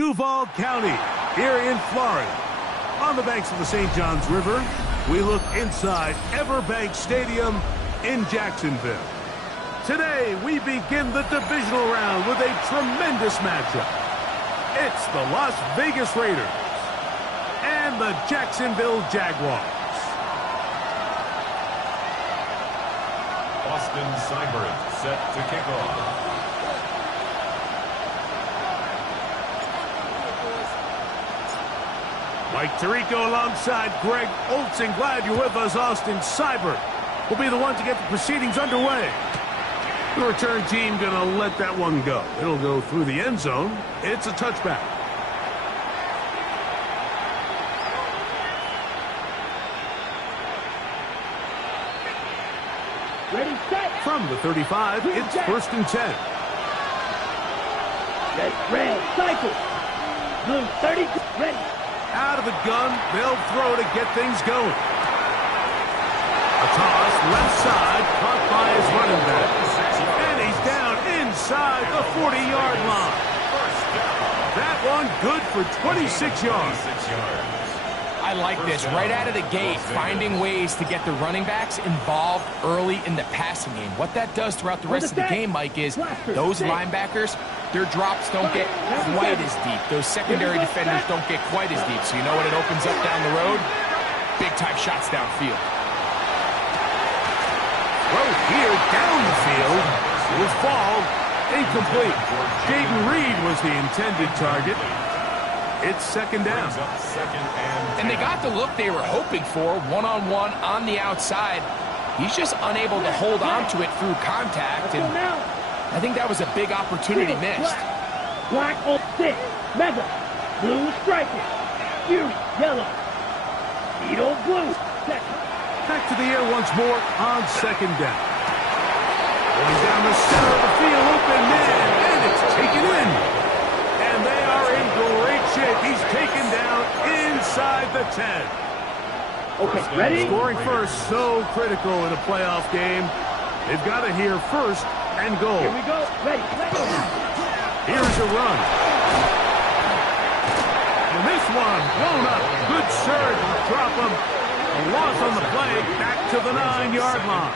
Duval County, here in Florida. On the banks of the St. Johns River, we look inside Everbank Stadium in Jacksonville. Today, we begin the divisional round with a tremendous matchup. It's the Las Vegas Raiders and the Jacksonville Jaguars. Austin Seibert set to kick off. Mike Tirico alongside Greg Olson. Glad you're with us. Austin Seibert will be the one to get the proceedings underway. The return team going to let that one go. It'll go through the end zone. It's a touchback. Ready, set. From the 35, it's 1st and 10. Get red, cycle. Blue, 30, ready. Out of the gun, they'll throw to get things going. A toss, left side, caught by his running back. And he's down inside the 40-yard line. That one good for 26 yards. I like this. Right out of the gate, finding ways to get the running backs involved early in the passing game. What that does throughout the rest of the game, Mike, is those linebackers, their drops don't get quite as deep. Those secondary defenders don't get quite as deep. So you know what it opens up down the road? Big-time shots downfield. Throw here down the field. Will fall. Incomplete. Jaden Reed was the intended target. It's 2nd down. And they got the look they were hoping for, one-on-one on the outside. He's just unable to hold on to it through contact, and I think that was a big opportunity missed. Black on 6, mega, blue striking, fury, yellow, Edo blue, second. Back to the air once more on 2nd down. Going down the center of the field, open man, and it's taken in. And they are in great shape. He's taken down the 10. Okay, ready? Scoring first, so critical in a playoff game. They've got to hear first and goal. Here we go. Ready. Here's a run. And this one blown up. Good surge will drop him. A loss on the play, back to the 9-yard line.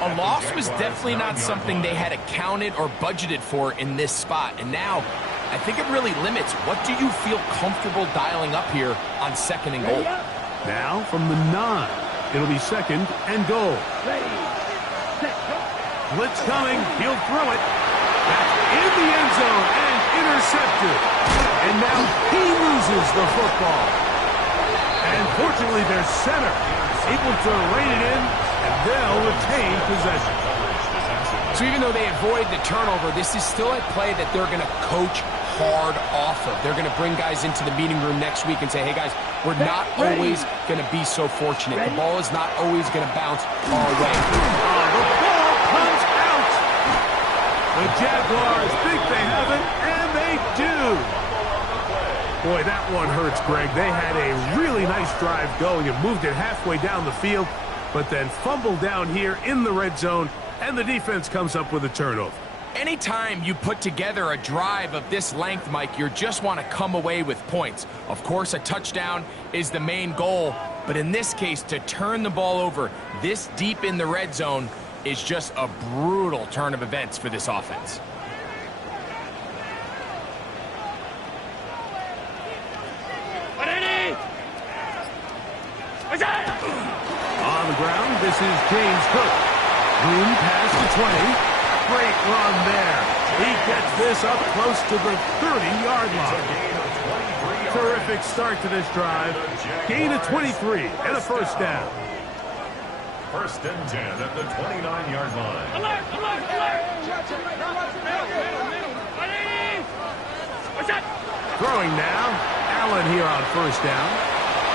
A loss was definitely not something they had accounted or budgeted for in this spot. And now, I think it really limits. What do you feel comfortable dialing up here on second and goal? Now from the 9, it'll be second and goal. Ready. Set. Blitz coming. He'll throw it. That's in the end zone and intercepted. And now he loses the football. And fortunately, their center able to rein it in, and they'll retain possession. So even though they avoid the turnover, this is still a play that they're going to coach hard off of. They're going to bring guys into the meeting room next week and say, hey, guys, we're not always going to be so fortunate. The ball is not always going to bounce our way. The ball comes out. The Jaguars think they have it, and they do. Boy, that one hurts, Greg. They had a really nice drive going and moved it halfway down the field, but then fumbled down here in the red zone, and the defense comes up with a turnover. Anytime you put together a drive of this length, Mike, you just want to come away with points. Of course, a touchdown is the main goal, but in this case, to turn the ball over this deep in the red zone is just a brutal turn of events for this offense. On the ground, this is James Cook. Room pass to 20. Great run there. He gets this up close to the 30-yard line. Terrific start to this drive. Gain of 23 and a first down. First and 10 at the 29-yard line. Alert! Throwing now. Allen here on first down.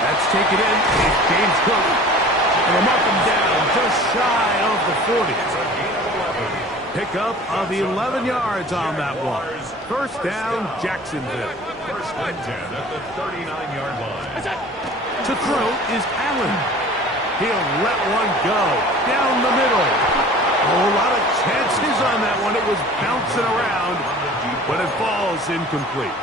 That's taken in. It's James Cook. And they'll mark him down just shy of the 40. Pickup of 11 yards on that one. First down, Jacksonville. First and 10 at the 39-yard line. To throw is Allen. He'll let one go down the middle. A lot of chances on that one. It was bouncing around, but it falls incomplete.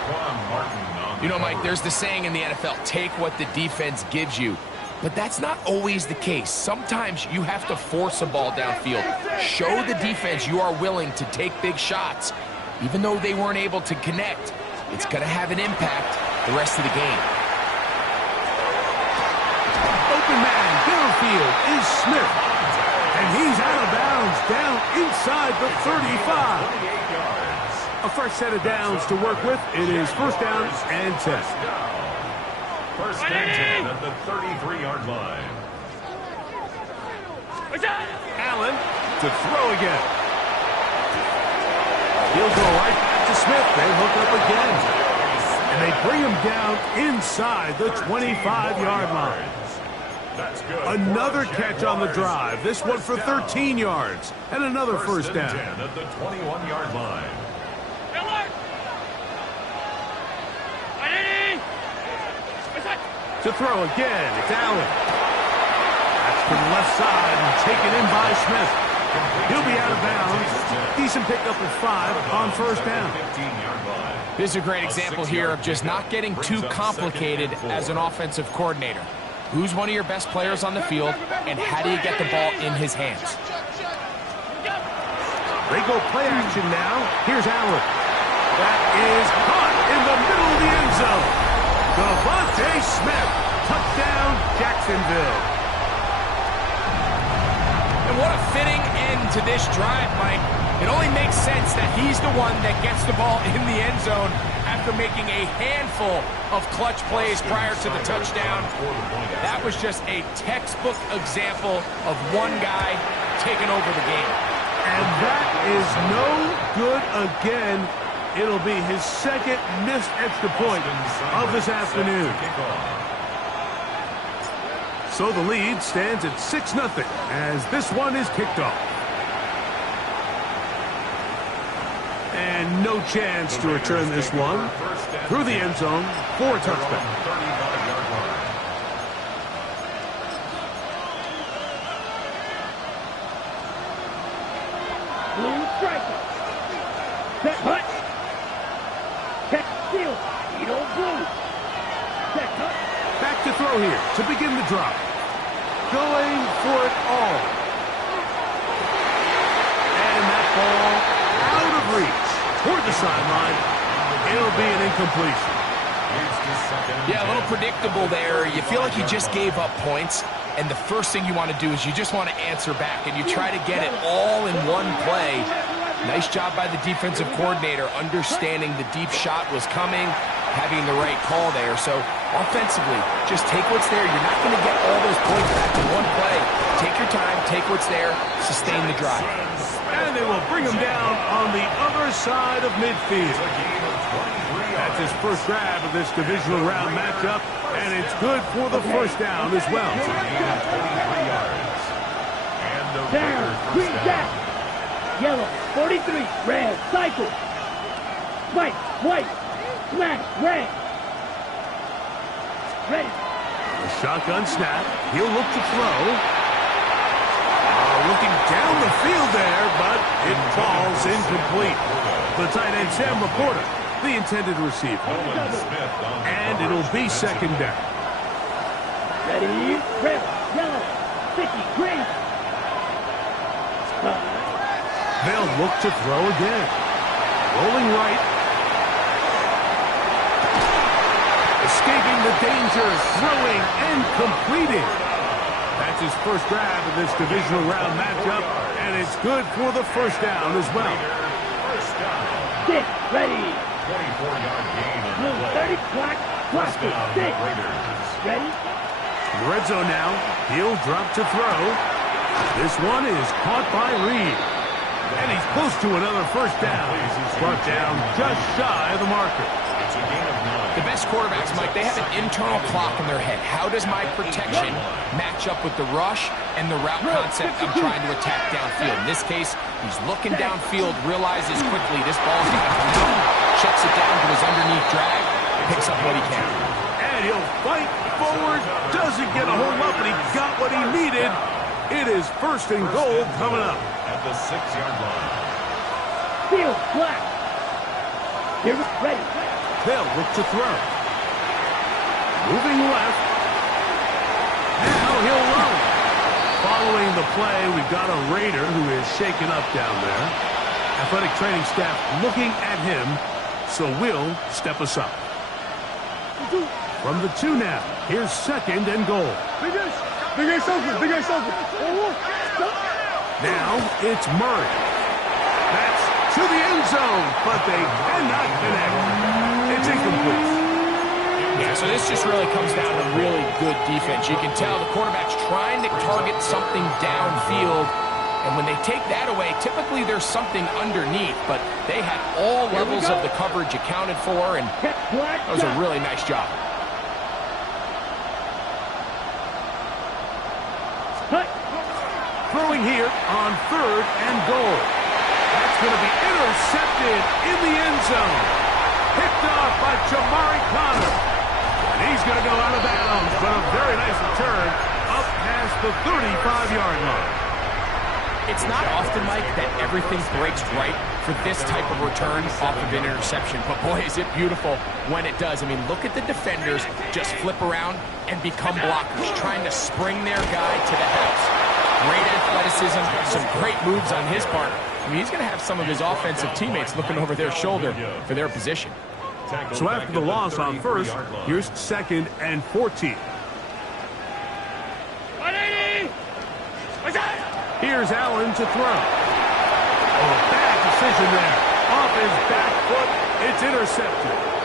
You know, Mike, there's the saying in the NFL, take what the defense gives you. But that's not always the case. Sometimes you have to force a ball downfield. Show the defense you are willing to take big shots. Even though they weren't able to connect, it's going to have an impact the rest of the game. Open man downfield is Smith. And he's out of bounds down inside the 35. A fresh set of downs to work with. It is first down and 10. First and 10 at the 33-yard line. Allen to throw again. He'll go right back to Smith. They hook up again. And they bring him down inside the 25-yard line. That's good. Another catch on the drive. This one for 13 yards. And another first down. 10 at the 21-yard line. To throw again, it's Allen. That's to the left side and taken in by Smith. He'll be out of bounds. Decent pickup of 5 on first down. This is a great example here of just not getting too complicated as an offensive coordinator. Who's one of your best players on the field, and how do you get the ball in his hands? They go play action now. Here's Allen. That is caught in the middle of the end zone. Devontae Smith, touchdown, Jacksonville. And what a fitting end to this drive, Mike. It only makes sense that he's the one that gets the ball in the end zone after making a handful of clutch plays prior to the touchdown. That was just a textbook example of one guy taking over the game. And that is no good again. It'll be his second missed extra point of this afternoon. So the lead stands at 6-0 as this one is kicked off. And no chance to return this one through the end zone for a touchdown. Field. You don't blue. Set. Back to throw here to begin the drive. Going for it all. And that ball out of reach toward the sideline. It'll be an incompletion. Yeah, a little predictable there. You feel like you just gave up points, and the first thing you want to do is you just want to answer back, and you try to get it all in one play. Nice job by the defensive coordinator, understanding the deep shot was coming, having the right call there. So offensively, just take what's there. You're not going to get all those points back in one play. Take your time, take what's there, sustain the drive. And they will bring him down on the other side of midfield. That's his first grab of this divisional round matchup, and it's good for the first down as well. Down. Green Jack. Yellow. 43. Red. Cycle. White. White. Black. Red. Ready. A shotgun snap. He'll look to throw. Looking down the field there, but it falls incomplete. The tight end, Sam Laporta, the intended receiver. And it'll be second down. Ready. Red. Yellow. 50. Green. They'll look to throw again. Rolling right. Escaping the danger, throwing and completing. That's his first grab in this divisional round matchup, and it's good for the first down as well. Six. Ready. 24-yard gain on Blue. the 30. play. Black. First Plastic. down, 6. Raiders. Ready. Red zone now. He'll drop to throw. This one is caught by Reed. And he's close to another first down. Brought down just shy of the marker. It's a gain of 9. The best quarterbacks, Mike, they have an internal clock in their head. How does my protection match up with the rush and the route concept I'm trying to attack downfield? In this case, he's looking downfield, realizes quickly this ball's going to come out, checks it down to his underneath drag, picks up what he can. And he'll fight forward. Doesn't get a hold up, but he got what he needed. It is first and goal coming up. At the 6-yard line. Field. Black. Here. Ready. They'll look to throw. Moving left. Now he'll run. Following the play, we've got a Raider who is shaken up down there. Athletic training staff looking at him, so we'll step aside. From the 2 now, here's second and goal. Big ass over. Now it's Murray. That's to the end zone, but they cannot connect. It's incomplete. Yeah, so this just really comes down to really good defense. You can tell the quarterback's trying to target something downfield, and when they take that away, typically there's something underneath, but they had all levels of the coverage accounted for, and that was a really nice job. Throwing here on third and goal. That's going to be intercepted in the end zone. Picked off by Jamari Connor. And he's going to go out of bounds, but a very nice return up past the 35-yard line. It's not often, Mike, that everything breaks right for this type of return off of an interception. But, boy, is it beautiful when it does. I mean, look at the defenders just flip around and become blockers, trying to spring their guy to the house. Great athleticism, some great moves on his part. I mean, he's going to have some of his offensive teammates looking over their shoulder for their position. So after the loss on first, here's second and 14. Here's Allen to throw. Oh, bad decision there. Off his back foot, it's intercepted.